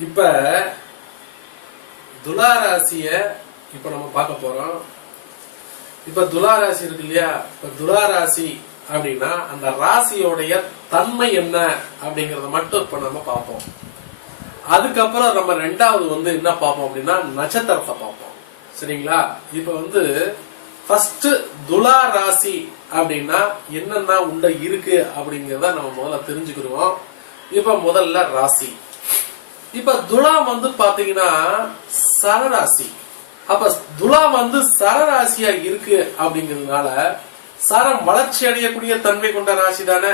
இப்ப துலா ராசிய இப்ப நம்ம பார்க்க போறோம். இப்ப துலா ராசி இருக்கு இல்லையா? இப்ப துலா ராசி அப்படின்னா அந்த ராசியோடைய தன்மை என்ன அப்படிங்கறத மட்டும் இப்ப நம்ம பார்ப்போம். அதுக்கப்புறம் நம்ம ரெண்டாவது வந்து என்ன பார்ப்போம் அப்படின்னா நட்சத்திரத்தை பார்ப்போம். சரிங்களா? இப்ப வந்து ஃபர்ஸ்ட் துலா ராசி அப்படின்னா என்னென்ன உண்ட இருக்கு அப்படிங்கிறத நம்ம முதல்ல தெரிஞ்சுக்கிடுவோம். இப்ப முதல்ல ராசி. இப்ப துலா வந்து பாத்தீங்கன்னா சரராசி. அப்ப துலா வந்து சரராசியா இருக்கு அப்படிங்கிறதுனால சரம் வளர்ச்சி அடையக்கூடிய தன்மை கொண்ட ராசி தானே.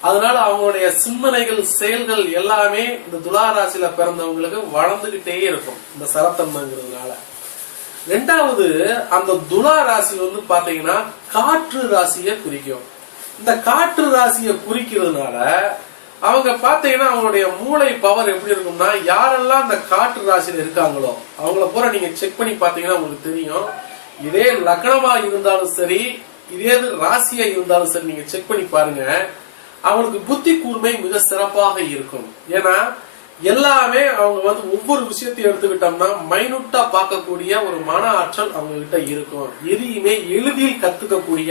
அதனால அவங்களுடைய சிந்தனைகள் செயல்கள் எல்லாமே இந்த துலா ராசியில பிறந்தவங்களுக்கு வளர்ந்துகிட்டே இருக்கும் இந்த சரத்தன்மைங்கிறதுனால. ரெண்டாவது அந்த துலா ராசி வந்து பாத்தீங்கன்னா காற்று ராசியை குறிக்கும். இந்த காற்று ராசியை குறிக்கிறதுனால அவங்க பாத்தீங்கன்னா அவங்களுடைய மூளை பவர் எப்படி இருக்கும்னா யாரெல்லாம் அந்த காற்று ராசியில் இருக்காங்களோ அவங்கள பூரா நீங்க செக் பண்ணி பாத்தீங்கன்னா உங்களுக்கு தெரியும். இதே லக்னமா இருந்தாலும் சரி இதே ராசியா இருந்தாலும் சரி நீங்க செக் பண்ணி பாருங்க. அவங்களுக்கு புத்தி கூர்மை மிக சிறப்பாக இருக்கும். ஏன்னா எல்லாமே அவங்க வந்து ஒவ்வொரு விஷயத்தையும் எடுத்துக்கிட்டோம்னா மைனூட்டா பார்க்கக்கூடிய ஒரு மன ஆற்றல் அவங்க கிட்ட இருக்கும். எதையுமே எளிதில் கத்துக்கக்கூடிய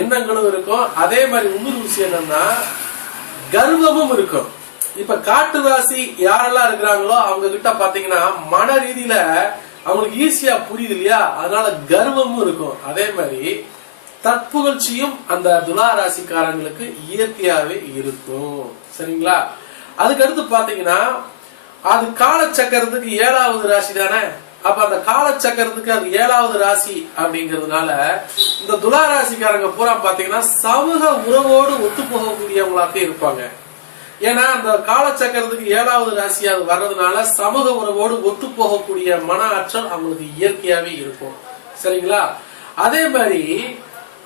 எண்ணங்களும் இருக்கும். அதே மாதிரி இன்னொரு விஷயம் என்னன்னா கர்வமும் இருக்கும். இப்ப காட்டு ராசி யாரெல்லாம் இருக்கிறாங்களோ அவங்க கிட்ட பாத்தீங்கன்னா மன ரீதியில அவங்களுக்கு ஈஸியா புரியுது இல்லையா? அதனால கர்வமும் இருக்கும். அதே மாதிரி தற்புகழ்ச்சியும் அந்த துலா ராசிக்காரங்களுக்கு இயற்கையாவே இருக்கும். சரிங்களா? அதுக்கு அடுத்து பாத்தீங்கன்னா அது காலச்சக்கரத்துக்கு ஏழாவது ராசி தானே அப்ப அந்த காலச்சக்கரத்துக்கு அது ஏழாவது ராசி அப்படிங்கிறதுனால இந்த துலா ராசிக்காரங்க பூரா பாத்தீங்கன்னா சமூக உறவோடு ஒத்து போகக்கூடியவங்களாக இருப்பாங்க. ஏன்னா அந்த காலச்சக்கரத்துக்கு ஏழாவது ராசி அது வர்றதுனால சமூக உறவோடு ஒத்து போகக்கூடிய மன ஆற்றல் அவங்களுக்கு இயற்கையாவே இருக்கும். சரிங்களா? அதே மாதிரி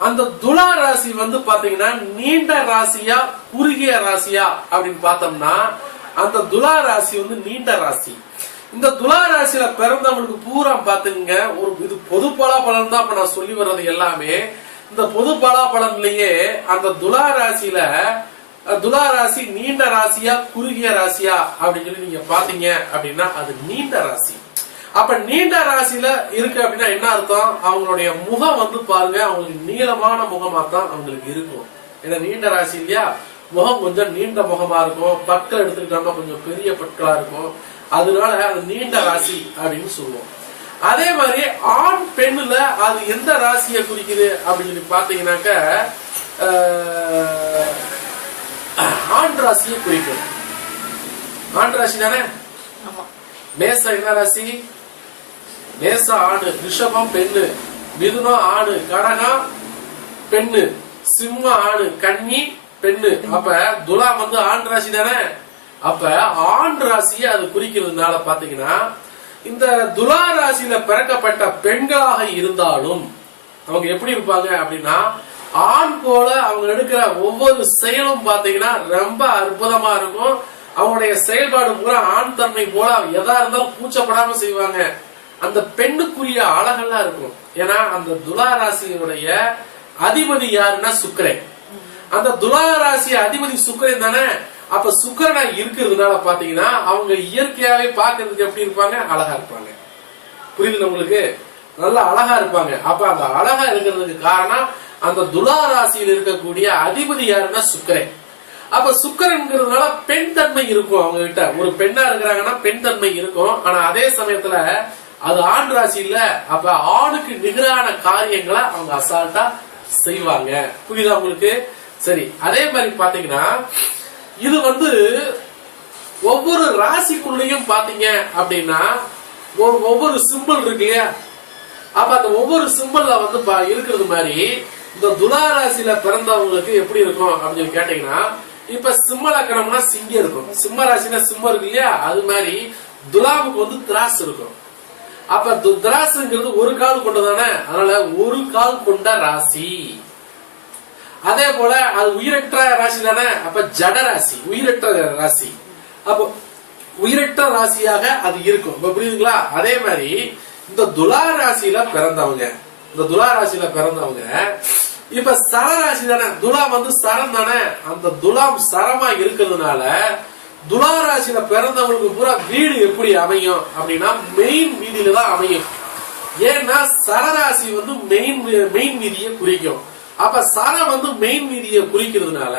அந்த துலா ராசி வந்து பாத்தீங்கன்னா நீண்ட ராசியா குறுகிய ராசியா அப்படின்னு பார்த்தோம்னா அந்த துலா ராசி வந்து நீண்ட ராசி. இந்த துலா ராசியில பிறந்தவங்களுக்கு பூரா பாத்துங்க ஒரு இது பொது பலாபலன் தான் இப்ப நான் சொல்லி வர்றது எல்லாமே. இந்த பொது பலாபலன்லயே அந்த துலா ராசியில துலா ராசி நீண்ட ராசியா குறுகிய ராசியா அப்படின்னு சொல்லி நீங்க பாத்தீங்க அப்படின்னா அது நீண்ட ராசி. அப்ப நீண்ட ராசியில இருக்கு அப்படின்னா என்ன அர்த்தம்? அவங்களுடைய முகம் வந்து பாருங்க அவங்களுக்கு நீளமான முகமா தான் அவங்களுக்கு இருக்கும். ஏன்னா நீண்ட ராசி இல்லையா? முகம் கொஞ்சம் நீண்ட முகமா இருக்கும். பற்கள் எடுத்துக்கிட்டோம்னா கொஞ்சம் பெரிய பற்களா இருக்கும். அதனால அது நீண்ட ராசி அப்படின்னு சொல்லுவோம். அதே மாதிரி ஆண் பெண்ணுல அது எந்த ராசியை குறிக்குது அப்படின்னு சொல்லி பாத்தீங்கன்னாக்க ஆண் ராசியை குறிக்கும். ஆண் ராசி தானே? மேச என்ன ராசி? மேச ஆணு ரிஷபம் பெண்ணு மிதுனம் ஆணு கடகம் பெண்ணு சிம்ம ஆணு கன்னி பெண்ணு. அப்ப துலா வந்து ஆண் ராசி தானே? அப்ப ஆண் ராசியை அது குறிக்கிறதுனால பாத்தீங்கன்னா இந்த துலா ராசியில பிறக்கப்பட்ட பெண்களாக இருந்தாலும் அவங்க எப்படி இருப்பாங்க அப்படின்னா ஆண் போல அவங்க எடுக்கிற ஒவ்வொரு செயலும் பாத்தீங்கன்னா ரொம்ப அற்புதமா இருக்கும். அவங்களுடைய செயல்பாடு பூரா ஆண் தன்மை போல எதா இருந்தாலும் கூச்சப்படாம செய்வாங்க. அந்த பெண்ணுக்குரிய அழகெல்லாம் இருக்கும். ஏன்னா அந்த துலா ராசியினுடைய அதிபதி யாருன்னா சுக்கிரன். அந்த துலா ராசி அதிபதி சுக்கிரன் தானே? அப்ப சுக்கிரனா இருக்கிறதுனால பாத்தீங்கன்னா அவங்க இயற்கையாவே பாக்குறதுக்கு எப்படி இருப்பாங்க? அழகா இருப்பாங்க. புரியுது உங்களுக்கு? நல்லா அழகா இருப்பாங்க. அப்ப அந்த அழகா இருக்கிறதுக்கு காரணம் அந்த துலா ராசியில் இருக்கக்கூடிய அதிபதி யாருன்னா சுக்கரன். அப்ப சுக்கரன்ங்கிறதுனால பெண் தன்மை இருக்கும் அவங்க கிட்ட ஒரு பெண்ணா இருக்கிறாங்கன்னா பெண் தன்மை இருக்கும். ஆனா அதே சமயத்துல அது ஆண் ராசி இல்ல. அப்ப ஆணுக்கு நிகரான காரியங்களை அவங்க அசால்ட்டா செய்வாங்க. புரியுதா உங்களுக்கு? சரி அதே மாதிரி பாத்தீங்கன்னா இது வந்து ஒவ்வொரு ராசிக்குள்ளேயும் பாத்தீங்க அப்படின்னா ஒ- ஒவ்வொரு சிம்பிள் இருக்கு இல்லையா? அப்ப அந்த ஒவ்வொரு சிம்பிள்ல வந்து பா- இருக்கிறது மாதிரி இந்த துலா ராசியில பிறந்தவங்களுக்கு எப்படி இருக்கும் அப்படின்னு சொல்லி கேட்டீங்கன்னா இப்ப சிம்ம லக்கணம்னா சிங்கம் இருக்கும். சிம்ம ராசினா சிம்மம் இருக்கு இல்லையா? அது மாதிரி துலாவுக்கு வந்து திராஸ் இருக்கும். அப்ப து- திராசுங்கிறது ஒரு கால் கொண்டதானே அதனால ஒரு கால் கொண்ட ராசி. அதே போல அது உயிரற்ற ராசி தானே? அப்ப ஜட ராசி உயிரற்ற ராசி. அப்போ உயிரற்ற ராசியாக அது இருக்கும். இப்ப புரியுதுங்களா? அதே மாதிரி இந்த துலா ராசியில பிறந்தவங்க இந்த துலா ராசியில பிறந்தவங்க இப்ப சரராசி தானே? துலா வந்து சரம் தானே? அந்த துலாம் சரமா இருக்கிறதுனால துளாராசியில பிறந்தவங்களுக்கு பூரா வீடு எப்படி அமையும் அப்படின்னா மெயின் வீதியில தான் அமையும். ஏன்னா சரராசி வந்து மெயின் மெயின் வீதியை குறிக்கும். அப்ப சர வந்து மெயின் வீதியை குறிக்கிறதுனால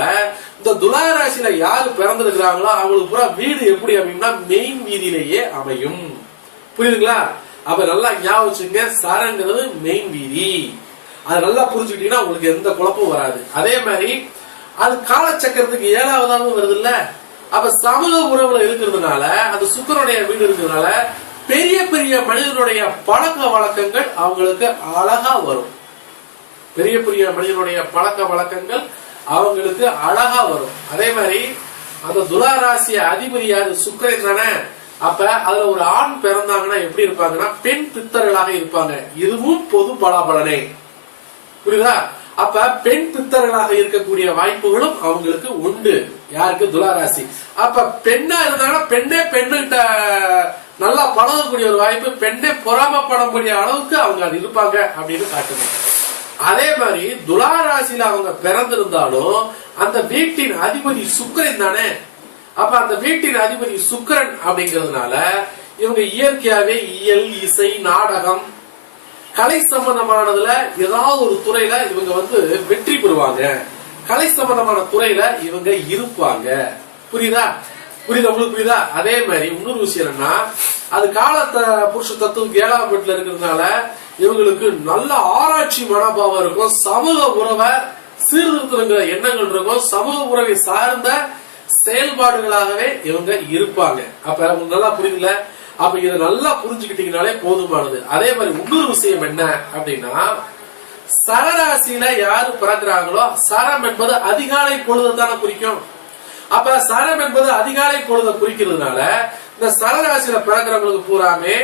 இந்த துளாராசியில யாரு பிறந்திருக்கிறாங்களோ அவங்களுக்கு பூரா வீடு எப்படி அமையும்னா மெயின் வீதியிலேயே அமையும். புரியுதுங்களா? அப்ப நல்லா ஞாபகம் சரங்கிறது மெயின் வீதி. அது நல்லா புரிஞ்சுக்கிட்டீங்கன்னா உங்களுக்கு எந்த குழப்பம் வராது. அதே மாதிரி அது காலச்சக்கரத்துக்கு ஏழாவதாகவும் வருது இல்ல அப்ப சமூக உறவுல இருக்கிறதுனால அது சுக்கரனுடைய வீடு இருக்கிறதுனால பெரிய பெரிய மனிதனுடைய பழக்க வழக்கங்கள் அவங்களுக்கு அழகா வரும். பெரிய பெரிய மனிதனுடைய பழக்க வழக்கங்கள் அவங்களுக்கு அழகா வரும். அதே மாதிரி அந்த துளாராசிய அதிபதி யாரு? சுக்கரன் தானே. அப்ப அதுல ஒரு ஆண் பிறந்தாங்கன்னா எப்படி இருப்பாங்கன்னா பெண் பித்தர்களாக இருப்பாங்க. இதுவும் பொது பலாபலனே. புரியுதா? அப்ப பெண் பித்தர்களாக இருக்கக்கூடிய வாய்ப்புகளும் அவங்களுக்கு உண்டு. யாருக்கு? துலாராசி அப்ப பெண்ணா இருந்தாங்கன்னா பெண்ணே பெண்ணுகிட்ட நல்லா பழகக்கூடிய ஒரு வாய்ப்பு பெண்ணே பொறாமப்படக்கூடிய அளவுக்கு அவங்க அது இருப்பாங்க அப்படின்னு காட்டுவாங்க அதே மாதிரி துளாராசியில அவங்க பிறந்திருந்தாலும் அந்த வீட்டின் அதிபதி சுக்கரன் தானே? அப்ப அந்த வீட்டின் அதிபதி சுக்கிரன் அப்படிங்கிறதுனால இவங்க இயற்கையாவே இயல் இசை நாடகம் கலை சம்பந்தமானதுல ஏதாவது ஒரு துறையில இவங்க வந்து வெற்றி பெறுவாங்க. கலை சம்பந்தமான துறையில இவங்க இருப்பாங்க. புரியுதா? புரியுதா உங்களுக்கு புரியுதா? அதே மாதிரி இன்னொரு விஷயம் என்னன்னா அது காலத்தை புருஷ தத்துவம் ஏழாம் வீட்டுல இருக்கிறதுனால இவங்களுக்கு நல்ல ஆராய்ச்சி மனோபாவம் இருக்கும். சமூக உறவை சீர்திருத்தங்கிற எண்ணங்கள் இருக்கும். சமூக உறவை சார்ந்த செயல்பாடுகளாகவே இவங்க இருப்பாங்க. அப்ப நல்லா புரியுதுல? அப்ப இதை நல்லா புரிஞ்சுக்கிட்டீங்கனாலே போதுமானது. அதே மாதிரி இன்னொரு விஷயம் என்ன அப்படின்னா சரராசியில யாரு பிறக்கிறாங்களோ சரம் என்பது அதிகாலை பொழுது தானே குறிக்கும். அப்ப சரம் என்பது அதிகாலை பொழுதை குறிக்கிறதுனால இந்த சரராசியில பிறக்கிறவங்களுக்கு பூராமே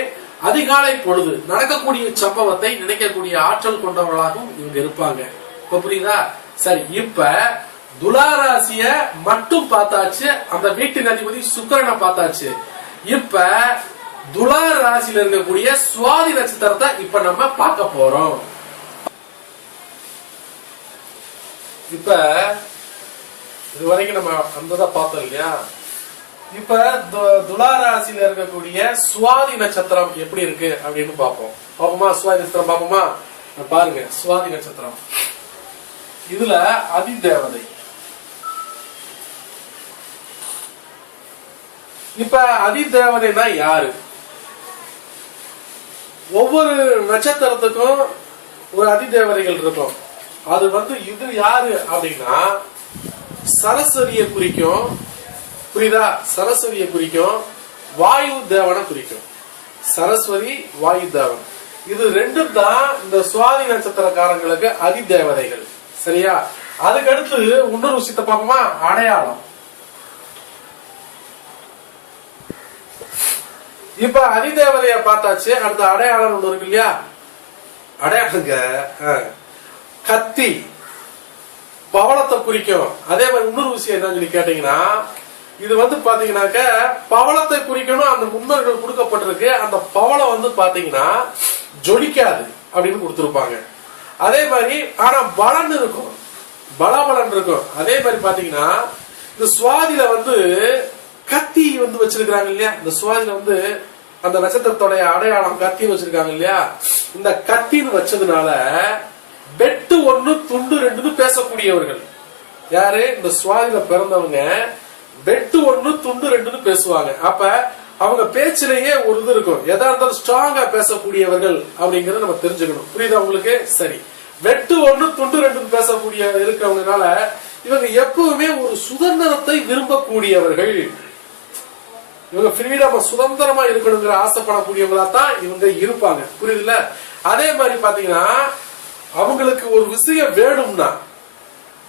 அதிகாலை பொழுது நடக்கக்கூடிய சம்பவத்தை நினைக்கக்கூடிய ஆற்றல் கொண்டவர்களாகவும் இவங்க இருப்பாங்க. இப்ப புரியுதா? சரி இப்ப துளாராசிய மட்டும் பார்த்தாச்சு அந்த வீட்டின் அதிபதி சுக்கரனை பார்த்தாச்சு. இப்ப துலா ராசியில இருக்கக்கூடிய சுவாதி நட்சத்திரத்தை இப்ப நம்ம பார்க்க போறோம். இப்ப இது வரைக்கும் நம்ம அந்த பார்த்தோம் இல்லையா? இப்ப து- இருக்கக்கூடிய சுவாதி நட்சத்திரம் எப்படி இருக்கு அப்படின்னு பார்ப்போம். பாப்போமா சுவாதி நட்சத்திரம் பாப்போமா பாருங்க. சுவாதி நட்சத்திரம். இதுல அதி தேவதை இப்ப அதி தேவதைனா யாரு? ஒவ்வொரு நட்சத்திரத்துக்கும் ஒரு அதி தேவதைகள் இருக்கும். அது வந்து இது யாரு அப்படின்னா சரஸ்வதியை குறிக்கும் புரியுதா? சரஸ்வதியை குறிக்கும் வாயு தேவனை குறிக்கும். சரஸ்வதி வாயு தேவன். இது ரெண்டும் தான் இந்த சுவாதி நட்சத்திரக்காரங்களுக்கு அதிதேவதைகள். சரியா? அதுக்கடுத்து இன்னொரு விஷயத்தை பார்ப்போமா அடையாளம். இப்ப அதிதேவதைய பார்த்தாச்சு அடுத்த அடையாளம் ஒண்ணு இருக்கு இல்லையா? அடையாளங்க கத்தி. பவளத்தை குறிக்கும். அதே மாதிரி இன்னொரு விஷயம் என்னன்னு சொல்லி கேட்டீங்கன்னா இது வந்து பாத்தீங்கன்னாக்க பவளத்தை குறிக்கணும் அந்த முன்னோர்கள் கொடுக்கப்பட்டிருக்கு. அந்த பவளம் வந்து பாத்தீங்கன்னா ஜொலிக்காது அப்படின்னு கொடுத்துருப்பாங்க. அதே மாதிரி ஆனா பலன் இருக்கும். பலபலன் இருக்கும். அதே மாதிரி பாத்தீங்கன்னா இந்த சுவாதியில வந்து கத்தி வந்து வச்சிருக்கிறாங்க இல்லையா? இந்த சுவாதியில வந்து அந்த நட்சத்திரத்தோடைய அடையாளம் கத்தின்னு வச்சிருக்காங்க இல்லையா? இந்த கத்தின்னு வச்சதுனால வெட்டு ஒண்ணு துண்டு ரெண்டுன்னு பேசக்கூடியவர்கள். யாரு? இந்த சுவாதியில பிறந்தவங்க. வெட்டு ஒண்ணு துண்டு ரெண்டுன்னு பேசுவாங்க. அப்ப அவங்க பேச்சிலேயே ஒரு இது இருக்கும். எதா இருந்தாலும் ஸ்ட்ராங்கா பேசக்கூடியவர்கள் அப்படிங்கறத நம்ம தெரிஞ்சுக்கணும். புரியுதா உங்களுக்கு? சரி. வெட்டு ஒண்ணு துண்டு ரெண்டுன்னு பேசக்கூடிய இருக்கிறவங்கனால இவங்க எப்பவுமே ஒரு சுதந்திரத்தை விரும்பக்கூடியவர்கள். இவங்க ஃப்ரீடம் சுதந்திரமா இருக்கணுங்கிற ஆசைப்படக்கூடியவங்களா தான் இவங்க இருப்பாங்க. புரியுதுல அதே மாதிரி பாத்தீங்கன்னா அவங்களுக்கு ஒரு விஷயம் வேணும்னா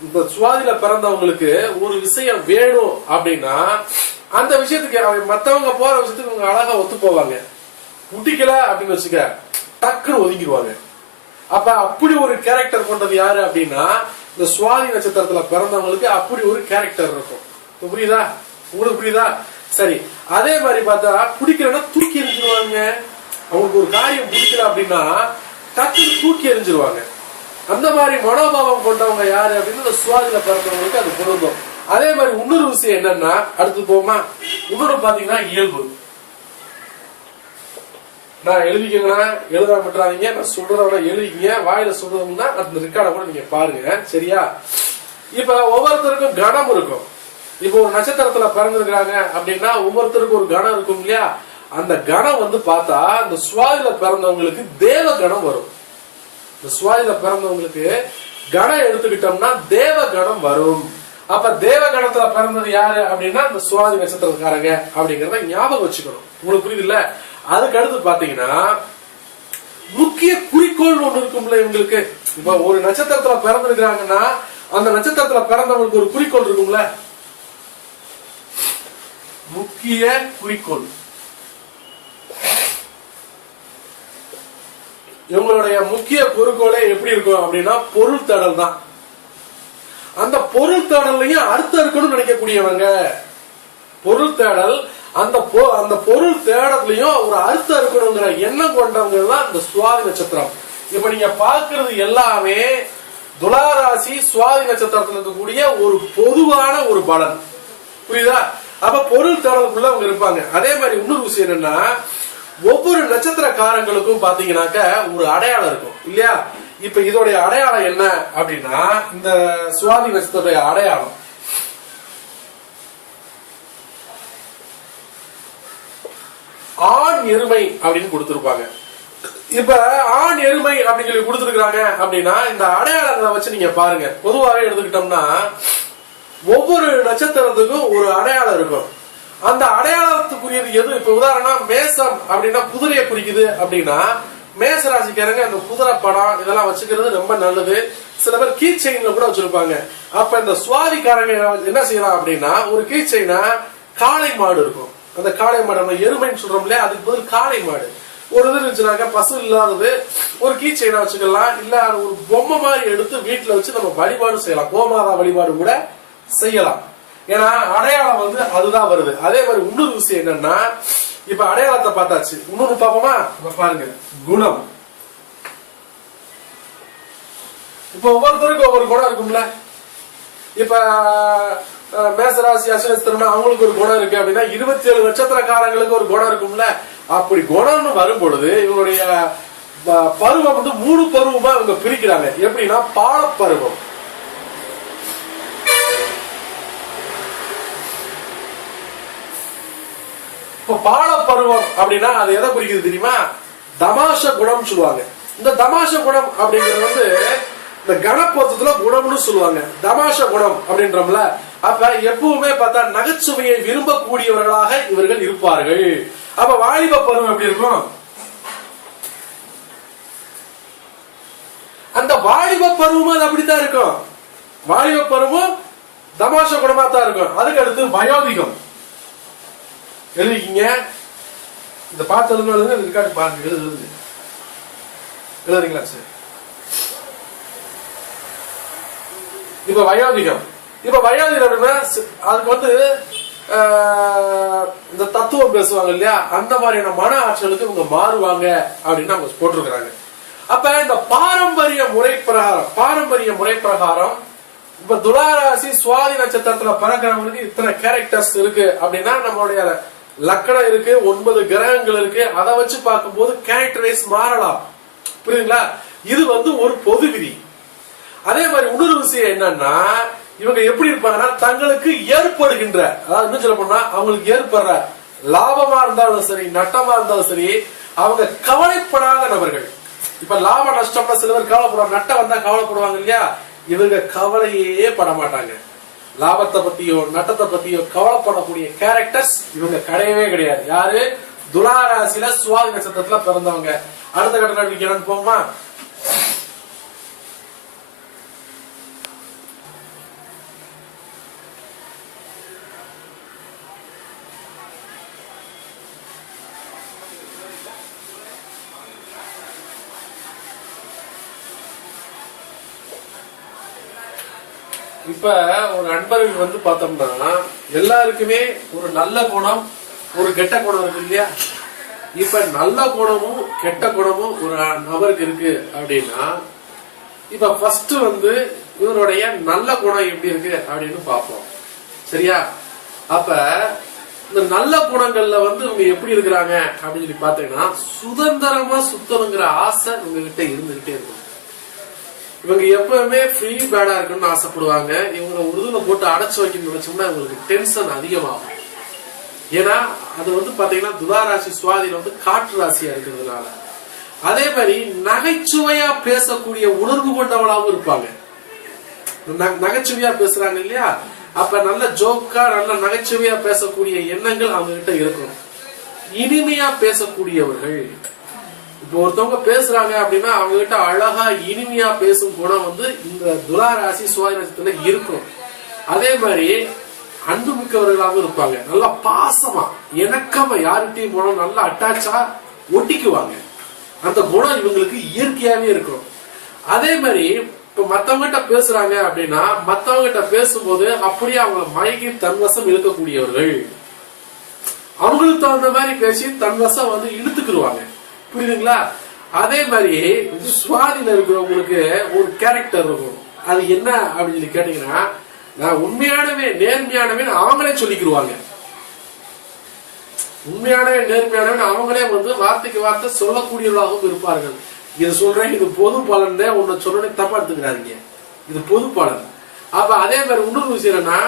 இந்த சுவாதியில பிறந்தவங்களுக்கு ஒரு விஷயம் வேணும் அப்படின்னா அந்த விஷயத்துக்கு அவங்க மத்தவங்க போற விஷயத்துக்கு அவங்க அழகா ஒத்து போவாங்க பிடிக்கல அப்படின்னு வச்சுக்க டக்குன்னு ஒதுங்கிடுவாங்க அப்ப அப்படி ஒரு கேரக்டர் கொண்டது யாரு அப்படின்னா இந்த சுவாதி நட்சத்திரத்துல பிறந்தவங்களுக்கு அப்படி ஒரு கேரக்டர் இருக்கும். புரியுதா? உங்களுக்கு புரியுதா? சரி. அதே மாதிரி பார்த்தா பிடிக்கலன்னா தூக்கி எரிஞ்சிருவாங்க அவங்களுக்கு ஒரு காரியம் பிடிக்கல அப்படின்னா டக்குன்னு தூக்கி எறிஞ்சிருவாங்க. அந்த மாதிரி மனோபாவம் கொண்டவங்க யாரு அப்படின்னு சுவாதியில பிறந்தவங்களுக்கு அது பொருந்தும். அதே மாதிரி இன்னொரு விஷயம் என்னன்னா அடுத்து போமா இன்னொரு பாத்தீங்கன்னா இயல்பு. நான் எழுதிக்கங்கண்ணா எழுதாம விட்டுறாதீங்க நான் சொல்றதோட எழுதிக்கங்க. வாயில சொல்றதுன்னா அந்த ரெக்கார்டை கூட நீங்க பாருங்க. சரியா? இப்ப ஒவ்வொருத்தருக்கும் கணம் இருக்கும். இப்போ ஒரு நட்சத்திரத்துல பிறந்திருக்கிறாங்க அப்படின்னா ஒவ்வொருத்தருக்கும் ஒரு கணம் இருக்கும் இல்லையா? அந்த கணம் வந்து பார்த்தா அந்த சுவாதியில பிறந்தவங்களுக்கு தேவ கணம் வரும். இந்த சுவாதியில பிறந்தவங்களுக்கு கணம் எடுத்துக்கிட்டோம்னா தேவ கணம் வரும். அப்ப தேவ கணத்துல பிறந்தது யாரு அப்படின்னா இந்த சுவாதி நட்சத்திரக்காரங்க அப்படிங்கறத ஞாபகம் வச்சுக்கணும். உங்களுக்கு புரியுது இல்ல அதுக்கு அடுத்து பாத்தீங்கன்னா முக்கிய குறிக்கோள் ஒண்ணு இருக்கும்ல இவங்களுக்கு. இப்ப ஒரு நட்சத்திரத்துல பிறந்திருக்கிறாங்கன்னா அந்த நட்சத்திரத்துல பிறந்தவங்களுக்கு ஒரு குறிக்கோள் இருக்கும்ல? முக்கிய குறிக்கோள். இவங்களுடைய முக்கிய குறிக்கோளே எப்படி இருக்கும் அப்படின்னா பொருள் தேடல் தான். அந்த பொருள் தேடல்லையும் அர்த்தம் இருக்கணும்னு நினைக்கக்கூடியவங்க. பொருள் தேடல் அந்த பொ- அந்த பொருள் தேடலையும் ஒரு அர்த்தம் இருக்கணுங்கிற எண்ணம் கொண்டவங்க தான் இந்த சுவாதி நட்சத்திரம். இப்ப நீங்க பாக்குறது எல்லாமே துளாராசி சுவாதி நட்சத்திரத்தில் இருக்கக்கூடிய ஒரு பொதுவான ஒரு பலன். புரியுதா? அப்ப பொருள் தேடலுக்குள்ள அவங்க இருப்பாங்க. அதே மாதிரி இன்னொரு விஷயம் என்னன்னா ஒவ்வொரு நட்சத்திரக்காரங்களுக்கும் பாத்தீங்கன்னாக்க ஒரு அடையாளம் இருக்கும். இல்லையா? இப்ப இதோடைய அடையாளம் என்ன அப்படின்னா இந்த சுவாதி நட்சத்திரத்துடைய அடையாளம். ஆண் எருமை அப்படின்னு கொடுத்திருப்பாங்க. இப்ப ஆண் எருமை அப்படின்னு சொல்லி கொடுத்துருக்காங்க அப்படின்னா இந்த அடையாளங்களை வச்சு நீங்க பாருங்க. பொதுவாகவே எடுத்துக்கிட்டோம்னா ஒவ்வொரு நட்சத்திரத்துக்கும் ஒரு அடையாளம் இருக்கும். அந்த அடையாளத்துக்குரியது எது? இப்ப உதாரணம் மேசம் அப்படின்னா குதிரையை குறிக்குது அப்படின்னா மேச ராசிக்காரங்க அந்த குதிரை படம் இதெல்லாம் வச்சுக்கிறது ரொம்ப நல்லது. சில பேர் கீ செயின்ல கூட வச்சிருப்பாங்க. அப்ப இந்த சுவாதிக்காரங்க என்ன செய்யலாம் அப்படின்னா ஒரு கீ செயினா காளை மாடு இருக்கும். அந்த காளை மாடு நம்ம எருமைன்னு சொல்றோம்ல அதுக்கு பதில் காளை மாடு. ஒரு இது இருந்துச்சுனாக்கா பசு இல்லாதது ஒரு கீ செயினா வச்சுக்கலாம். இல்ல ஒரு பொம்மை மாதிரி எடுத்து வீட்டுல வச்சு நம்ம வழிபாடு செய்யலாம். கோமாதா வழிபாடு கூட செய்யலாம். ஏன்னா அடையாளம் வந்து அதுதான் வருது. அதே மாதிரி இன்னொரு விஷயம் என்னன்னா இப்ப அடையாளத்தை பார்த்தாச்சு. இன்னொன்று பாப்போமா பாருங்க. குணம். இப்ப ஒவ்வொருத்தருக்கும் ஒவ்வொரு குணம் இருக்கும்ல. இப்ப மேசராசி அஸ்வினஸ்திரம்னா அவங்களுக்கு ஒரு குணம் இருக்கு அப்படின்னா இருபத்தி ஏழு நட்சத்திரக்காரங்களுக்கு ஒரு குணம் இருக்கும்ல. அப்படி குணம்னு வரும் பொழுது இவங்களுடைய ப- பருவம் வந்து மூணு பருவமா இவங்க பிரிக்கிறாங்க. எப்படின்னா பாலப்பருவம். இப்ப பால பருவம் அப்படின்னா அது எதை குறிக்குது தெரியுமா? தமாஷ குணம் சொல்லுவாங்க. இந்த தமாஷ குணம் அப்படிங்கிறது வந்து இந்த கணப்பொத்தத்துல குணம்னு சொல்லுவாங்க. தமாஷ குணம் அப்படின்றோம்ல. அப்ப எப்பவுமே பார்த்தா நகைச்சுவையை விரும்பக்கூடியவர்களாக இவர்கள் இருப்பார்கள். அப்ப வாலிப பருவம் எப்படி இருக்கும்? அந்த வாலிப பருவமும் அது அப்படித்தான் இருக்கும். வாலிப பருவம் தமாஷ குணமா தான் இருக்கும். அதுக்கு அடுத்து வயோதிகம். எழுதிக்கிங்க. இந்த பார்த்து எழுதுனது ரெக்கார்டு பாருங்க எழுது எழுது. எழுதுறீங்களா சரி. இப்ப வயோதிகம். இப்ப வயோதிகம் அப்படின்னா அதுக்கு வந்து இந்த தத்துவம் பேசுவாங்க இல்லையா? அந்த மாதிரியான மன ஆற்றலுக்கு இவங்க மாறுவாங்க அப்படின்னு அவங்க போட்டிருக்கிறாங்க. அப்ப இந்த பாரம்பரிய முறை பிரகாரம் பாரம்பரிய முறை பிரகாரம் இப்ப துளாராசி சுவாதி நட்சத்திரத்துல பறக்கிறவங்களுக்கு இத்தனை கேரக்டர்ஸ் இருக்கு அப்படின்னா நம்மளுடைய லக்கணம் இருக்கு ஒன்பது கிரகங்கள் இருக்கு. அதை வச்சு பார்க்கும்போது கேரக்டரைஸ் மாறலாம். புரியுதுங்களா? இது வந்து ஒரு பொது விதி. அதே மாதிரி இன்னொரு விஷயம் என்னன்னா இவங்க எப்படி இருப்பாங்கன்னா தங்களுக்கு ஏற்படுகின்ற அதாவது என்ன சொல்ல போனா அவங்களுக்கு ஏற்படுற லாபமா இருந்தாலும் சரி நட்டமா இருந்தாலும் சரி அவங்க கவலைப்படாத நபர்கள். இப்ப லாப நஷ்டம்னா சில பேர் கவலைப்படுவாங்க. நட்டம் வந்தா கவலைப்படுவாங்க இல்லையா? இவங்க கவலையே பட மாட்டாங்க. லாபத்தை பத்தியோ நட்டத்தை பத்தியோ கவலைப்படக்கூடிய கேரக்டர்ஸ் இவங்க கிடையவே கிடையாது. யாரு? துலாராசியில சுவாதி நட்சத்திரத்துல பிறந்தவங்க. அடுத்த கட்ட நடவடிக்கை என்னன்னு போமா இப்ப ஒரு நண்பர்கள் வந்து பார்த்தோம்னா எல்லாருக்குமே ஒரு நல்ல குணம் ஒரு கெட்ட குணம் இருக்கு இல்லையா? இப்ப நல்ல குணமும் கெட்ட குணமும் ஒரு நபருக்கு இருக்கு அப்படின்னா இப்ப ஃபர்ஸ்ட் வந்து இவருடைய நல்ல குணம் எப்படி இருக்கு அப்படின்னு பார்ப்போம். சரியா? அப்ப இந்த நல்ல குணங்கள்ல வந்து இவங்க எப்படி இருக்கிறாங்க அப்படின்னு சொல்லி பாத்தீங்கன்னா சுதந்திரமா சுத்தணுங்கிற ஆசை உங்ககிட்ட இருந்துகிட்டே இருக்கும். இவங்க எப்பவுமே ஃப்ரீ பேடா இருக்கணும்னு ஆசைப்படுவாங்க. இவங்க உருதுல போட்டு அடைச்சு வைக்கணும்னு நினைச்சோம்னா இவங்களுக்கு டென்ஷன் அதிகமாகும். ஏன்னா அது வந்து பாத்தீங்கன்னா துதாராசி சுவாதியில வந்து காற்று ராசியா இருக்கிறதுனால. அதே மாதிரி நகைச்சுவையா பேசக்கூடிய உணர்வு கொண்டவளாகவும் இருப்பாங்க. நகைச்சுவையா பேசுறாங்க இல்லையா? அப்ப நல்ல ஜோக்கா நல்ல நகைச்சுவையா பேசக்கூடிய எண்ணங்கள் அவங்க கிட்ட இருக்கும் இனிமையா பேசக்கூடியவர்கள் இப்போ ஒருத்தவங்க பேசுறாங்க அப்படின்னா அவங்க கிட்ட அழகா இனிமையா பேசும் குணம் வந்து இந்த துலாராசி சுவாதினத்துல இருக்கும். அதே மாதிரி அன்பு மிக்கவர்களாகவும் இருப்பாங்க. நல்லா பாசமா இணக்கமா யாருகிட்டையும் போனோம் நல்லா அட்டாச்சா ஒட்டிக்குவாங்க. அந்த குணம் இவங்களுக்கு இயற்கையாவே இருக்கும். அதே மாதிரி இப்ப மத்தவங்க கிட்ட பேசுறாங்க அப்படின்னா மத்தவங்க கிட்ட பேசும்போது அப்படியே அவங்கள மயக்கி தன்வசம் இழுக்கக்கூடியவர்கள். அவங்களுக்கு தகுந்த மாதிரி பேசி தன்வசம் வந்து இழுத்துக்கிடுவாங்க. புரியுதுங்களா? அதே மாதிரி சுவாதியில இருக்கிறவங்களுக்கு ஒரு கேரக்டர் இருக்கும். அது என்ன அப்படின்னு சொல்லி கேட்டீங்கன்னா நான் உண்மையானவே நேர்மையானவே அவங்களே சொல்லிக்கிடுவாங்க உண்மையானவே நேர்மையானவே அவங்களே வந்து வார்த்தைக்கு வார்த்தை சொல்லக்கூடியவர்களாகவும் இருப்பார்கள். இது சொல்றேன் இது பொது பலன் உன்னை சொல்லணும் தப்பா எடுத்துக்கிறாருங்க இது பொது பலன். அப்ப அதே மாதிரி இன்னொரு விஷயம் என்னன்னா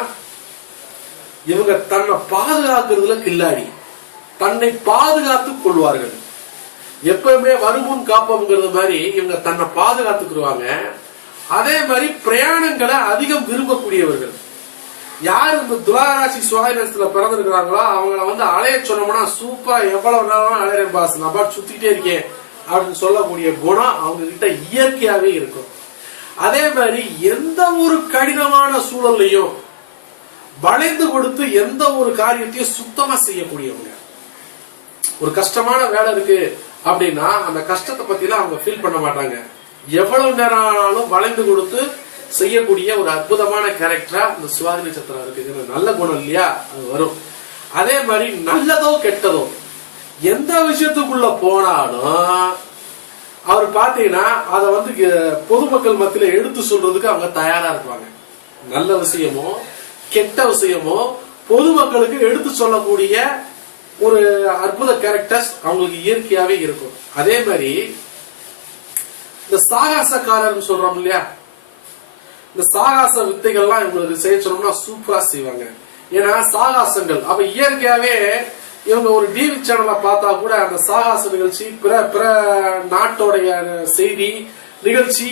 இவங்க தன்னை பாதுகாக்கிறதுல கில்லாடி. தன்னை பாதுகாத்துக் கொள்வார்கள். எப்பவுமே வருமுன் காப்போம்ங்கிறது மாதிரி இவங்க தன்னை பாதுகாத்துக்கிடுவாங்க. அதே மாதிரி பிரயாணங்களை அதிகம் விரும்பக்கூடியவர்கள். யார் இந்த துளாராசி சுவாதினத்துல பிறந்திருக்கிறாங்களோ அவங்கள வந்து அலைய சொன்னோம்னா சூப்பரா எவ்வளவு நேரம் அலையிறேன் பாஸ் நான் பாட்டு சுத்திட்டே இருக்கேன் அப்படின்னு சொல்லக்கூடிய குணம் அவங்க கிட்ட இயற்கையாவே இருக்கும். அதே மாதிரி எந்த ஒரு கடினமான சூழல்லையும் வளைந்து கொடுத்து எந்த ஒரு காரியத்தையும் சுத்தமா செய்யக்கூடியவங்க. ஒரு கஷ்டமான வேலை இருக்கு அப்படின்னா அந்த கஷ்டத்தை பத்திலாம் அவங்க ஃபீல் பண்ண மாட்டாங்க. எவ்வளவு நேரம் ஆனாலும் வளைந்து கொடுத்து செய்யக்கூடிய ஒரு அற்புதமான கேரக்டரா இந்த சுவாதி நட்சத்திரம் இருக்குங்கிற நல்ல குணம் இல்லையா? அது வரும். அதே மாதிரி நல்லதோ கெட்டதோ எந்த விஷயத்துக்குள்ள போனாலும் அவர் பாத்தீங்கன்னா அதை வந்து பொதுமக்கள் மத்தியில எடுத்து சொல்றதுக்கு அவங்க தயாரா இருப்பாங்க. நல்ல விஷயமோ கெட்ட விஷயமோ பொதுமக்களுக்கு எடுத்து சொல்லக்கூடிய ஒரு அற்புத கேரக்டர்ஸ் அவங்களுக்கு இயற்கையாவே இருக்கும். அதே மாதிரி இந்த சாகாசக்காரர் சொல்றோம் இல்லையா? இந்த சாகாச வித்தைகள்லாம் இவங்களுக்கு செய்ய சொன்னோம்னா சூப்பரா செய்வாங்க. ஏன்னா சாகாசங்கள். அப்ப இயற்கையாவே இவங்க ஒரு டிவி சேனலை பார்த்தா கூட அந்த சாகாச நிகழ்ச்சி பிற பிற நாட்டோடைய செய்தி நிகழ்ச்சி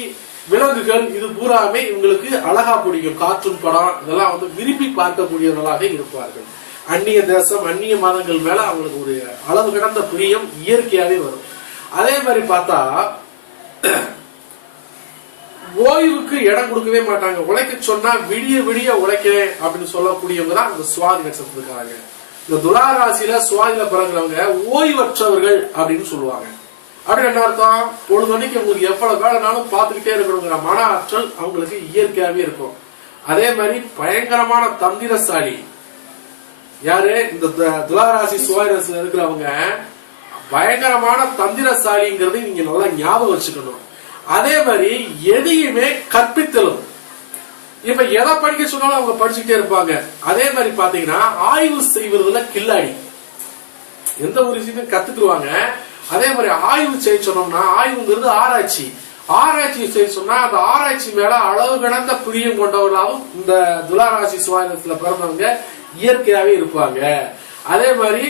விலங்குகள் இது பூராமே இவங்களுக்கு அழகா பிடிக்கும். கார்ட்டூன் படம் இதெல்லாம் வந்து விரும்பி பார்க்கக்கூடியவர்களாக இருப்பார்கள். அந்நிய தேசம் அந்நிய மதங்கள் மேல அவங்களுக்கு ஒரு அளவு கடந்த பிரியம் இயற்கையாவே வரும். அதே மாதிரி பார்த்தா ஓய்வுக்கு இடம் கொடுக்கவே மாட்டாங்க. உழைக்க சொன்னா விடிய விடிய உழைக்கிறேன் அப்படின்னு சொல்லக்கூடியவங்க தான் இந்த சுவாதி நட்சத்திரக்காரங்க இந்த துளாராசியில சுவாதியில பிறகுறவங்க ஓய்வற்றவர்கள் அப்படின்னு சொல்லுவாங்க. அப்படி என்ன அர்த்தம்? பொழுதுனைக்கு உங்களுக்கு எவ்வளவு வேலைனாலும் பார்த்துக்கிட்டே இருக்கணுங்கிற மன ஆற்றல் அவங்களுக்கு இயற்கையாவே இருக்கும். அதே மாதிரி பயங்கரமான தந்திரசாலி யாரு? இந்த துலாராசி துளாராசி இருக்கிறவங்க பயங்கரமான தந்திரசாலிங்கிறதை நீங்க நல்லா ஞாபகம் வச்சுக்கணும். அதே மாதிரி எதையுமே கற்பித்தலும். இப்ப எதை படிக்க சொன்னாலும் அவங்க படிச்சுக்கிட்டே இருப்பாங்க. அதே மாதிரி பாத்தீங்கன்னா ஆய்வு செய்வதுல கில்லாடி. எந்த ஒரு விஷயத்தையும் கத்துக்குவாங்க அதே மாதிரி ஆய்வு செய்ய சொன்னோம்னா ஆய்வுங்கிறது ஆராய்ச்சி. ஆராய்ச்சி செய்ய சொன்னா அந்த ஆராய்ச்சி மேல அளவு கடந்த பிரியம் கொண்டவர்களாகவும் இந்த துளாராசி சுவாதத்துல பிறந்தவங்க இயற்கையாவே இருப்பாங்க. அதே மாதிரி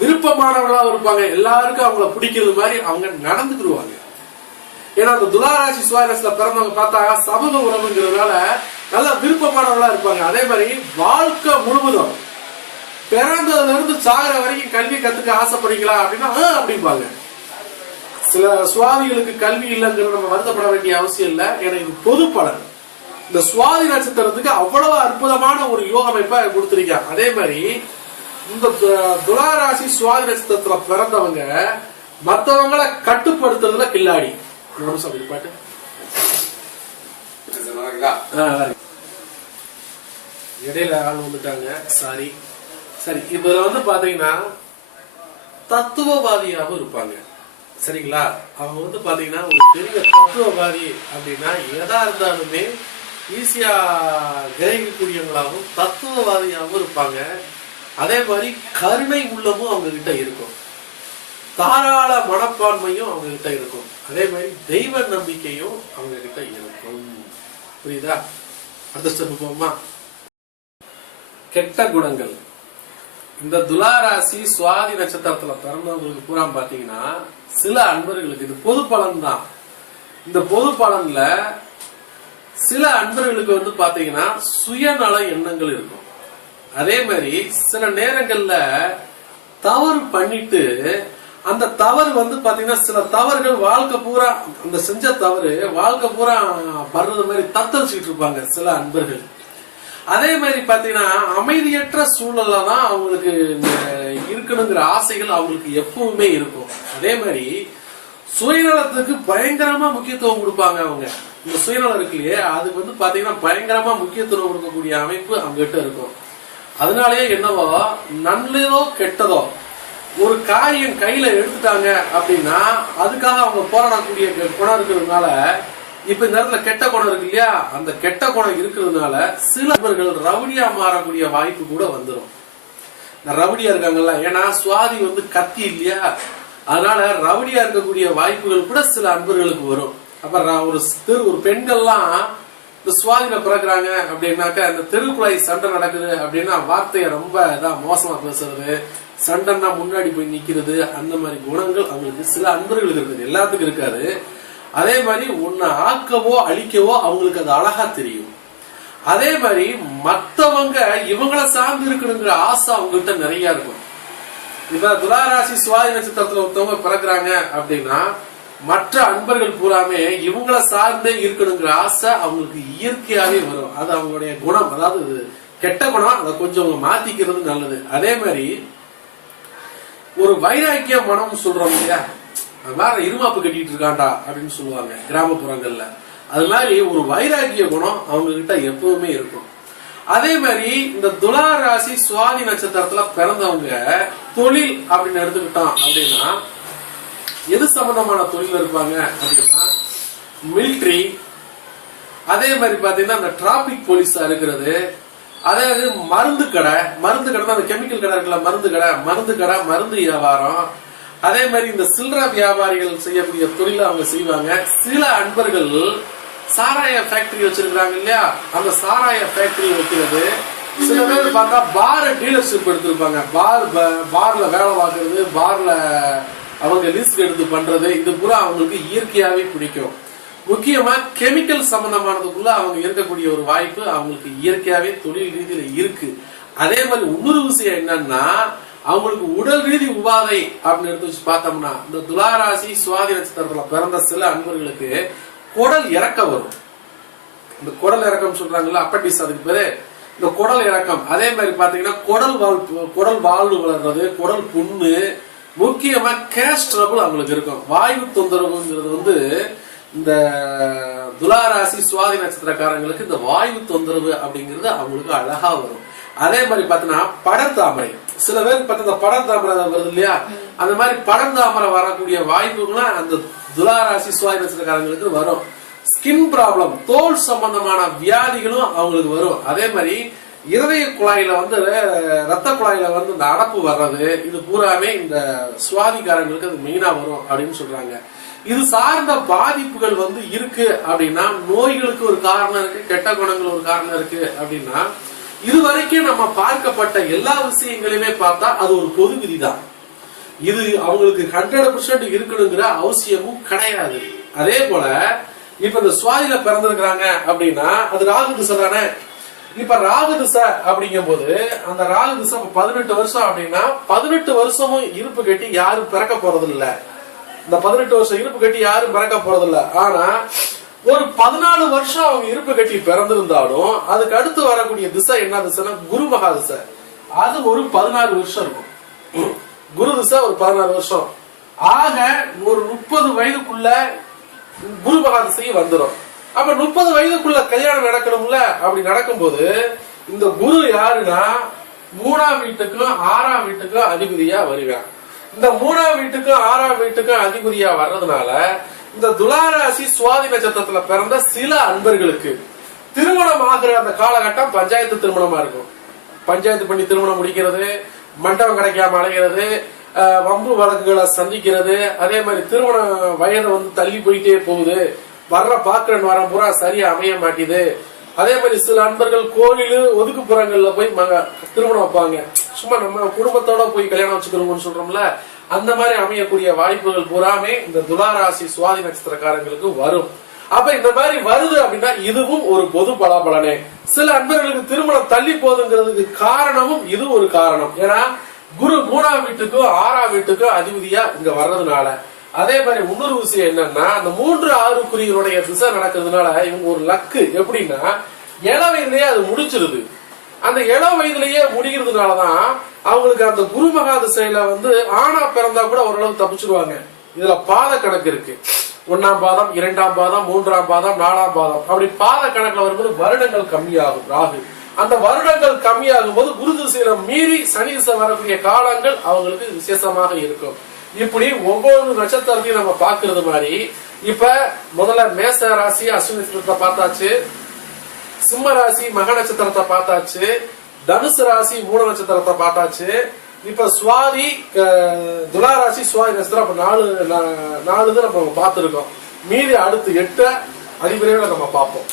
விருப்பமானவர்களாக இருப்பாங்க. எல்லாருக்கும் அவங்கள பிடிக்கிறது மாதிரி அவங்க நடந்துக்கிடுவாங்க. ஏன்னா அந்த துளாராசி சுவாரஸ்ல பிறந்தவங்க பார்த்தா சமூக உறவுங்கிறதுனால நல்ல விருப்பமானவங்களா இருப்பாங்க. அதே மாதிரி வாழ்க்கை முழுவதும் பிறந்ததுல இருந்து சாகிற வரைக்கும் கல்வி கத்துக்க ஆசைப்படுறீங்களா அப்படின்னா அப்படிம்பாங்க. சில சுவாதிகளுக்கு கல்வி இல்லைங்கிறது நம்ம வருத்தப்பட வேண்டிய அவசியம் இல்லை. ஏன்னா இது பொது பலன். இந்த சுவாதி நட்சத்திரத்துக்கு அவ்வளவு அற்புதமான ஒரு யோக அமைப்பை கொடுத்திருக்காங்க. அதே மாதிரி இந்த துளாராசி சுவாதி நட்சத்திரத்துல பிறந்தவங்க மத்தவங்களை கட்டுப்படுத்துறதுல கில்லாடி. பாட்டு. இடையில ஆள் வந்துட்டாங்க. சாரி சரி இதுல வந்து பாத்தீங்கன்னா தத்துவவாதியாகவும் இருப்பாங்க. சரிங்களா? அவங்க வந்து பாத்தீங்கன்னா ஒரு பெரிய தத்துவவாதி அப்படின்னா எதா இருந்தாலுமே ஈஸியா கிரகிக்கக்கூடியவங்களாகவும் தத்துவவாதியாகவும் இருப்பாங்க. அதே மாதிரி கருணை உள்ளமும் அவங்க கிட்ட இருக்கும். தாராள மனப்பான்மையும் அவங்க கிட்ட இருக்கும். அதே மாதிரி தெய்வ நம்பிக்கையும் அவங்க கிட்ட இருக்கும். புரியுதா? அடுத்த ஸ்டெப் போமா கெட்ட குணங்கள். இந்த துலாராசி சுவாதி நட்சத்திரத்துல பிறந்தவங்களுக்கு பூரா பாத்தீங்கன்னா சில அன்பர்களுக்கு இது பொது பலன் தான். இந்த பொது பலன்ல சில அன்பர்களுக்கு வந்து பாத்தீங்கன்னா சுயநல எண்ணங்கள் இருக்கும். அதே மாதிரி சில நேரங்கள்ல தவறு பண்ணிட்டு அந்த தவறு வந்து பாத்தீங்கன்னா சில தவறுகள் வாழ்க்கை பூரா அந்த செஞ்ச தவறு வாழ்க்கை பூரா படுறது மாதிரி தத்தளிச்சுட்டு இருப்பாங்க சில அன்பர்கள். அதே மாதிரி பாத்தீங்கன்னா அமைதியற்ற சூழல்ல தான் அவங்களுக்கு இந்த இருக்கணுங்கிற ஆசைகள் அவங்களுக்கு எப்பவுமே இருக்கும். அதே மாதிரி சுயநலத்துக்கு பயங்கரமா முக்கியத்துவம் கொடுப்பாங்க அவங்க. இந்த சுயநலம் இருக்கு இல்லையே அதுக்கு வந்து பாத்தீங்கன்னா பயங்கரமா முக்கியத்துவம் கொடுக்கக்கூடிய அமைப்பு அவங்ககிட்ட இருக்கும். அதனாலயே என்னவோ நல்லதோ கெட்டதோ ஒரு காரியம் கையில எடுத்துட்டாங்க அப்படின்னா அதுக்காக அவங்க போராடக்கூடிய குணம் இருக்கிறதுனால இப்ப இந்த இடத்துல கெட்ட குணம் இருக்கு இல்லையா? அந்த கெட்ட குணம் இருக்கிறதுனால சில நபர்கள் ரவுடியா மாறக்கூடிய வாய்ப்பு கூட வந்துடும் ரவுடியா இருக்காங்கல்ல ஏன்னா சுவாதி வந்து கத்தி இல்லையா? அதனால ரவுடியா இருக்கக்கூடிய வாய்ப்புகள் கூட சில அன்பர்களுக்கு வரும். அப்ப ஒரு தெரு ஒரு பெண்கள்லாம் இந்த சுவாதியில பிறகுறாங்க அப்படின்னாக்க அந்த தெருக்குழாய் சண்டை நடக்குது அப்படின்னா வார்த்தையை ரொம்ப இதான் மோசமா பேசுறது சண்டைன்னா முன்னாடி போய் நிக்கிறது அந்த மாதிரி குணங்கள் அவங்களுக்கு சில அன்பர்களுக்கு இருக்குது. எல்லாத்துக்கும் இருக்காது. அதே மாதிரி உன்னை ஆக்கவோ அழிக்கவோ அவங்களுக்கு அது அழகா தெரியும். அதே மாதிரி மற்றவங்க இவங்களை சார்ந்து இருக்கணுங்கிற ஆசை அவங்ககிட்ட நிறைய இருக்கும். இப்ப துளாராசி சுவாதி நட்சத்திரத்துல ஒருத்தவங்க பிறக்குறாங்க அப்படின்னா மற்ற அன்பர்கள் பூராமே இவங்கள சார்ந்தே இருக்கணுங்கிற ஆசை அவங்களுக்கு இயற்கையாவே வரும். அது அவங்களுடைய குணம். அதாவது கெட்ட குணம். அதை கொஞ்சம் அவங்க மாத்திக்கிறது நல்லது. அதே மாதிரி ஒரு வைராக்கிய மனம் சொல்றோம் இல்லையா? வேற இருமாப்பு கட்டிட்டு இருக்கான்டா அப்படின்னு சொல்லுவாங்க கிராமப்புறங்கள்ல. அது மாதிரி ஒரு வைராக்கிய குணம் அவங்க கிட்ட எப்பவுமே இருக்கும். அதே மாதிரி இந்த துலா ராசி சுவாதி நட்சத்திரத்துல பிறந்தவங்க தொழில் அப்படின்னு எடுத்துக்கிட்டோம் அப்படின்னா எது சம்பந்தமான தொழில் இருப்பாங்க அப்படின்னா மிலிட்ரி அதே மாதிரி பாத்தீங்கன்னா இந்த டிராபிக் போலீஸா இருக்கிறது. அதாவது மருந்து கடை மருந்து கடை அந்த கெமிக்கல் கடை இருக்குல்ல மருந்து கடை மருந்து கடை மருந்து வியாபாரம். அதே மாதிரி இந்த சில்லற வியாபாரிகள் செய்யக்கூடிய தொழிலை அவங்க செய்வாங்க. சில அன்பர்கள் சாராய ஃபேக்டரி வச்சிருக்காங்க இல்லையா? அந்த சாராய ஃபேக்டரி வைக்கிறது. சில பேர் பார்த்தா பார் டீலர்ஷிப் எடுத்திருப்பாங்க. பார் பார்ல வேலை பார்க்கறது பார்ல அவங்க லிஸ்ட் எடுத்து பண்றது இது பூரா அவங்களுக்கு இயற்கையாவே பிடிக்கும். முக்கியமா கெமிக்கல் சம்பந்தமானதுக்குள்ள அவங்க இருக்கக்கூடிய ஒரு வாய்ப்பு அவங்களுக்கு இயற்கையாவே தொழில் ரீதியில இருக்கு. அதே மாதிரி இன்னொரு விஷயம் என்னன்னா அவங்களுக்கு உடல் ரீதி உபாதை அப்படின்னு எடுத்து வச்சு பார்த்தோம்னா இந்த துளாராசி சுவாதி நட்சத்திரத்துல பிறந்த சில அன்பர்களுக்கு குடல் இறக்க வரும். இந்த குடல் இறக்கம் சொல்றாங்கல்ல அப்பண்டிஸ் அதுக்கு பேரு. இந்த குடல் இறக்கம். அதே மாதிரி பாத்தீங்கன்னா குடல் வாழ் குடல் வாழ்வு வளர்றது குடல் புண்ணு முக்கியமா கேஷ் ட்ரபிள் அவங்களுக்கு இருக்கும். வாயு தொந்தரவுங்கிறது வந்து இந்த துளாராசி சுவாதி நட்சத்திரக்காரங்களுக்கு இந்த வாயு தொந்தரவு அப்படிங்கிறது அவங்களுக்கு அழகா வரும். அதே மாதிரி பாத்தீங்கன்னா படர்தாமரை சில பேருக்கு பார்த்தா இந்த படர்தாமரை வருது இல்லையா? அந்த மாதிரி படர்தாமரை வரக்கூடிய வாய்ப்புகள்லாம் அந்த துளாராசி சுவாய் நட்சத்திரக்காரங்களுக்கு வரும். ஸ்கின் ப்ராப்ளம் தோல் சம்பந்தமான வியாதிகளும் அவங்களுக்கு வரும். அதே மாதிரி இருதய குழாயில வந்து ரத்த குழாயில வந்து இந்த அடப்பு வர்றது இது பூராமே இந்த சுவாதிக்காரங்களுக்கு அது மெயினா வரும் அப்படின்னு சொல்றாங்க. இது சார்ந்த பாதிப்புகள் வந்து இருக்கு அப்படின்னா நோய்களுக்கு ஒரு காரணம் இருக்கு கெட்ட குணங்கள் ஒரு காரணம் இருக்கு அப்படின்னா இது வரைக்கும் நம்ம பார்க்கப்பட்ட எல்லா விஷயங்களையுமே பார்த்தா அது ஒரு பொது விதிதான். இது அவங்களுக்கு ஹண்ட்ரட் பர்சன்ட் இருக்கணுங்கிற அவசியமும் கிடையாது. அதே போல இப்ப இந்த சுவாதியில பிறந்திருக்கிறாங்க அப்படின்னா அது ராகு திசை தானே? இப்ப ராகு திசை அப்படிங்கும் போது அந்த ராகு திசை பதினெட்டு வருஷம் அப்படின்னா பதினெட்டு வருஷமும் இருப்பு கட்டி யாரும் பிறக்க போறது இல்ல இந்த பதினெட்டு வருஷம் இருப்பு கட்டி யாரும் பிறக்க போறது இல்ல ஆனா ஒரு பதினாலு வருஷம் அவங்க இருப்பு கட்டி பிறந்திருந்தாலும் அதுக்கு அடுத்து வரக்கூடிய திசை என்ன திசைன்னா குரு மகா திசை. அது ஒரு பதினாறு வருஷம் இருக்கும். குரு திசை ஒரு பதினாறு வருஷம். ஆக ஒரு முப்பது வயதுக்குள்ள குரு மகா திசையும் வந்துடும் அப்ப முப்பது வயதுக்குள்ள கல்யாணம் நடக்கணும்ல? அப்படி நடக்கும்போது இந்த குரு யாருன்னா மூணாம் வீட்டுக்கும் ஆறாம் வீட்டுக்கும் அதிபதியா வருவேன். இந்த மூணாம் வீட்டுக்கும் ஆறாம் வீட்டுக்கும் அதிபதியா வர்றதுனால இந்த துளாராசி சுவாதி நட்சத்திரத்துல பிறந்த சில அன்பர்களுக்கு திருமணம் ஆகிற அந்த காலகட்டம் பஞ்சாயத்து திருமணமா இருக்கும். பஞ்சாயத்து பண்ணி திருமணம் முடிக்கிறது மண்டபம் கிடைக்காம அலைகிறது வம்பு வழக்குகளை சந்திக்கிறது அதே மாதிரி திருமண வயதை வந்து தள்ளி போயிட்டே போகுது. வர்ற பாக்குறன் வரம் பூரா சரியா அமைய மாட்டேது. அதே மாதிரி சில அன்பர்கள் கோவில் ஒதுக்குப்புறங்கள்ல போய் திருமணம் வைப்பாங்க. சும்மா நம்ம குடும்பத்தோட போய் கல்யாணம் வச்சுக்கிறோம்னு சொல்றோம்ல அந்த மாதிரி அமையக்கூடிய வாய்ப்புகள் பூராமே இந்த துளாராசி சுவாதி நட்சத்திரக்காரங்களுக்கு வரும். அப்ப இந்த மாதிரி வருது அப்படின்னா இதுவும் ஒரு பொது பலாபலனே. சில அன்பர்களுக்கு திருமணம் தள்ளி போகுதுங்கிறதுக்கு காரணமும் இது ஒரு காரணம். ஏன்னா குரு மூணாம் வீட்டுக்கும் ஆறாம் வீட்டுக்கும் அதிபதியா இங்க வர்றதுனால அதே மாதிரி இன்னொரு விஷயம் என்னன்னா அந்த மூன்று ஆறு குறிகளுடைய திசை நடக்கிறதுனால இவங்க ஒரு லக்கு. எப்படின்னா இள வயதிலேயே அது முடிச்சிருது அந்த இள வயதிலேயே முடிகிறதுனாலதான் அவங்களுக்கு அந்த குரு மகா திசையில வந்து ஆணா பிறந்தா கூட ஓரளவு தப்பிச்சிருவாங்க. இதுல பாத கணக்கு இருக்கு. ஒன்னாம் பாதம் இரண்டாம் பாதம் மூன்றாம் பாதம் நாலாம் பாதம். அப்படி பாத கணக்குல வரும்போது வருடங்கள் கம்மியாகும் ராகு. அந்த வருடங்கள் கம்மியாகும் போது குரு திசையில மீறி சனி திசை வரக்கூடிய காலங்கள் அவங்களுக்கு விசேஷமாக இருக்கும். இப்படி ஒவ்வொரு நட்சத்திரத்தையும் நம்ம பாக்குறது மாதிரி இப்ப முதல்ல மேச ராசி அஸ்வினி நட்சத்திரத்தை பார்த்தாச்சு. சிம்ம ராசி மக நட்சத்திரத்தை பார்த்தாச்சு. தனுசு ராசி மூல நட்சத்திரத்தை பார்த்தாச்சு. இப்ப சுவாதி துலா ராசி சுவாதி நட்சத்திரம் அப்ப நாலு நாலு இது நம்ம பார்த்துருக்கோம். மீதி அடுத்து எட்டு அதிவிரைவில் நம்ம பார்ப்போம்.